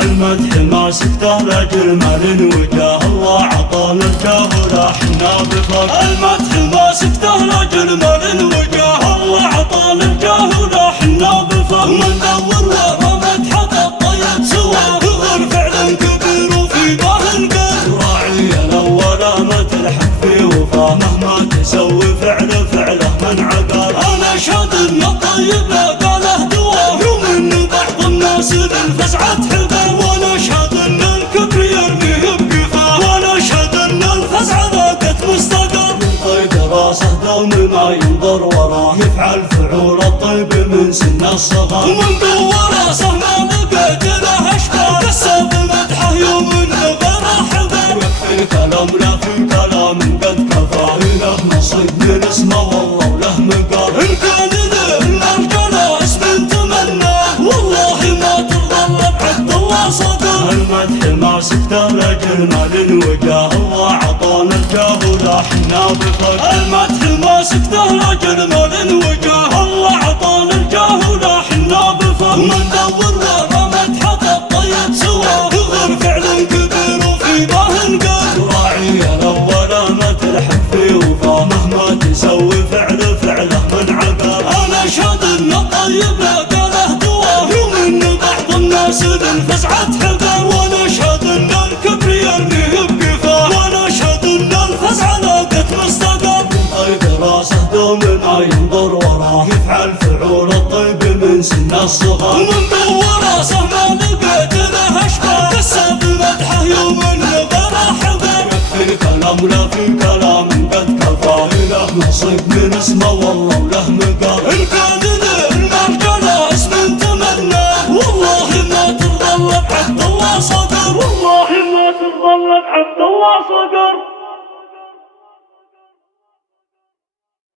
المدح ما سكته لجمال وجاه الله عطانا الجاه ولحنا بفضل. المدح ما سكته لجمال وجاه الله عطانا الجاه ولحنا بفضل. من دور ورا مدحه الطيب سواه والفعل كبير وفي باه القلب. راعي الاول ما تلحق في وفاه مهما تسوي فعله من عقل. انا اشهد ان الطيب لا قاله دواه ومن بعض الناس للفزعه حبه. وانا اشهد ان الكبر يرميه بقفاه وانا اشهد ان الفزعه ذاقت مستقر. من طيب راسه دوم ما ينظر وراه يفعل فعول الطيب من سن الصغر. ومن دور راسه ما لقيت له اشباه لسه بمدحه يوم غير حذر. ويكفي الكلام لا في كلام قد كفاه له نصيب من اسمه والله وله مقال. ان كان له الارجل اسم تمناه والله ما تتغلب عبد الله صدر. المدح ما سكته لجمال وجاه الله عطانا الجاه ولحنا بفضل. المدح ما سكته لجمال وجاه الله عطانا الجاه ولحنا بفضل. من دور ورا مدحه الطيب سواه والفعل كبير وفي باه القلب. راعي الاول ما تلحق في وفاه مهما تسوي فعله من عقل. انا اشهد ان الطيب لا قاله دواه ومن بعض الناس للفزعه حذر. وانا اشهد ان الكبر يرميه بقفاه وانا اشهد ان الفزعه لاقت مستقر. طيب راسه دوم ما ينظر وراه يفعل فعول الطيب من سن الصغر. ومن دور راسه ما لقيت له اشباه لسه بمدحه يوم غير حذر. يكفي الكلام لا في كلام قد كفاه له نصيب من اسمه والله وله مقال. ان كان له المرجل اسم تمناه والله ما تتغلب عبد الله صقر. والله ما تتغلب عبد الله صقر.